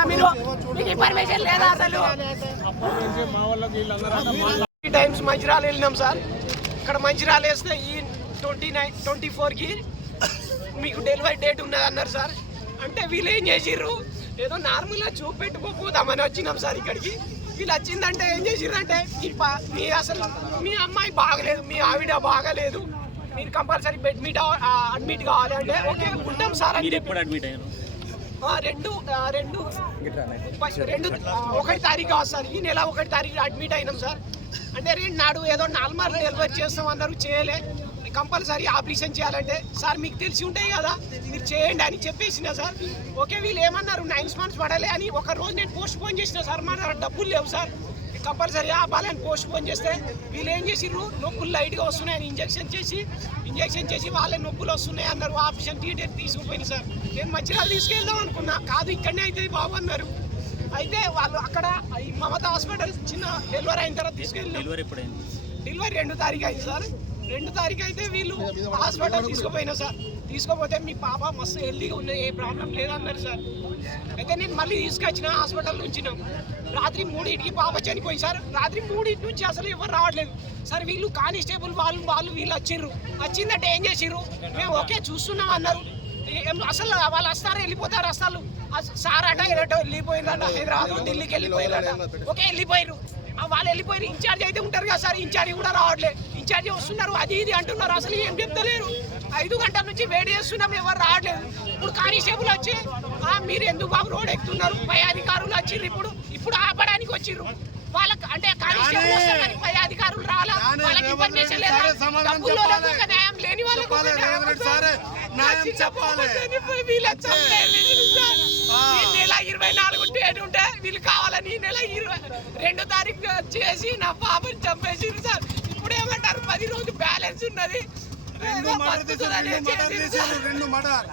Information లేదా అసలు? Three times Mancherial వెళ్ళినాం సార్. ఇక్కడ మంచిర్యాల వేస్తే ఈ ట్వంటీ నైన్ ట్వంటీ ఫోర్కి మీకు డెలివరీ డేట్ ఉన్నది అన్నారు సార్. అంటే వీళ్ళు ఏం చేసిర్రు? ఏదో నార్మల్గా చూపెట్టుకోపోదామని వచ్చినాం సార్ ఇక్కడికి. వీళ్ళు వచ్చిందంటే ఏం చేసిర్రంటే మీ మీ అసలు మీ అమ్మాయి బాగలేదు మీ ఆవిడ బాగలేదు. మీరు కంపల్సరీ బెడ్ మీట్ అడ్మిట్ కావాలి అంటే ఓకే ఉంటాం సార్ అని ఎప్పుడు అడ్మిట్ అయ్యారు? ఆ, రెండు రెండు రెండు ఒకటి తారీఖు కాదు సార్. ఈ నెల ఒకటి తారీఖు అడ్మిట్ అయినాం సార్. అంటే రెండు నాడు ఏదో నార్మల్ డెలివరీ చేస్తాం అందరూ చేయలే. కంపల్సరీ ఆపరేషన్ చేయాలంటే. సార్ మీకు తెలిసి ఉంటాయి కదా మీరు చేయండి అని చెప్పేసిన సార్. ఓకే వీళ్ళు ఏమన్నారు? నైన్ మంత్స్ పడాలి అని ఒక రోజు నేను పోస్ట్ పోన్ చేసిన సార్. మా డబ్బులు లేవు సార్. కంపల్సరీ ఆపాలని పోస్ట్ పోన్ చేస్తే వీళ్ళు ఏం చేసిర్రు? నొప్పులు లైట్గా వస్తున్నాయని ఇంజెక్షన్ చేసి ఇంజెక్షన్ చేసి వాళ్ళే నొప్పులు వస్తున్నాయి అన్నారు. ఆపరేషన్ థియేటర్ తీసుకుపోయింది సార్. నేను మంచిర్యాల తీసుకెళ్దాం అనుకున్నా. కాదు ఇక్కడనే అయితే బాబు అన్నారు. అయితే వాళ్ళు అక్కడ ఈ మమత హాస్పిటల్ చిన్న డెలివరీ అయిన తర్వాత తీసుకెళ్ళి డెలివరీ ఎప్పుడైంది? డెలివరీ రెండు తారీఖు అయింది సార్. రెండు తారీఖు అయితే వీళ్ళు హాస్పిటల్ తీసుకుపోయినా సార్. తీసుకోపోతే మీ పాప మస్తు హెల్దీగా ఉన్నది ఏ ప్రాబ్లం లేదన్నారు సార్. అయితే నేను మళ్ళీ తీసుకొచ్చిన హాస్పిటల్ నుంచి రాత్రి మూడింటికి పాప చనిపోయింది సార్. రాత్రి మూడింటి నుంచి అసలు ఎవరు రావట్లేదు. సార్ వీళ్ళు కానిస్టేబుల్ వాళ్ళు వాళ్ళు వీళ్ళు వచ్చిర్రు. వచ్చిందంటే ఏం చేసిర్రు? మేము ఓకే చూస్తున్నాం అన్నారు. అసలు వాళ్ళు వస్తారు వెళ్ళిపోతారు అసలు? సార్ అట ఏటో వెళ్ళిపోయిందంట హైదరాబాద్ ఢిల్లీకి వెళ్ళిపోయిందంట. ఓకే వెళ్ళిపోయారు వాళ్ళు వెళ్ళిపోయారు ఇన్ఛార్జ్ అయితే ఉంటారు కదా సార్ ఇన్ఛార్జ్ కూడా రావట్లేదు ఇన్ఛార్జ్ వస్తున్నారు అది ఇది అంటున్నారు. అసలు ఏం చెప్తలేరు. ఐదు గంటల నుంచి వేడి చేస్తున్నాం ఎవరు రావట్లేదు. ఇప్పుడు కానిస్టేబుల్ వచ్చి "ఆ, మీరు ఎందుకు బాబు రోడ్ ఎక్కుతున్నారు? పై అధికారులు వచ్చిర్రు ఇప్పుడు. ఇప్పుడు ఆపడానికి వచ్చిర్రు. వాళ్ళకి అంటే కానిస్టేబుల్ వస్తారు పై అధికారులు రాలా? వాళ్ళకి ఇన్ఫర్మేషన్ లేదా? ఒక న్యాయం లేని వాళ్ళకు నెల ఇరవై నాలుగు డేట్ ఉంటే వీళ్ళు కావాలని ఈ నెల ఇరవై రెండో తారీఖు చేసి నా పాపని చంపేసిండ్రు సార్. ఇప్పుడు ఏమంటారు పది రోజులు బ్యాలెన్స్ ఉన్నది. చేసిండ్రు సార్. రెండు మర్డర్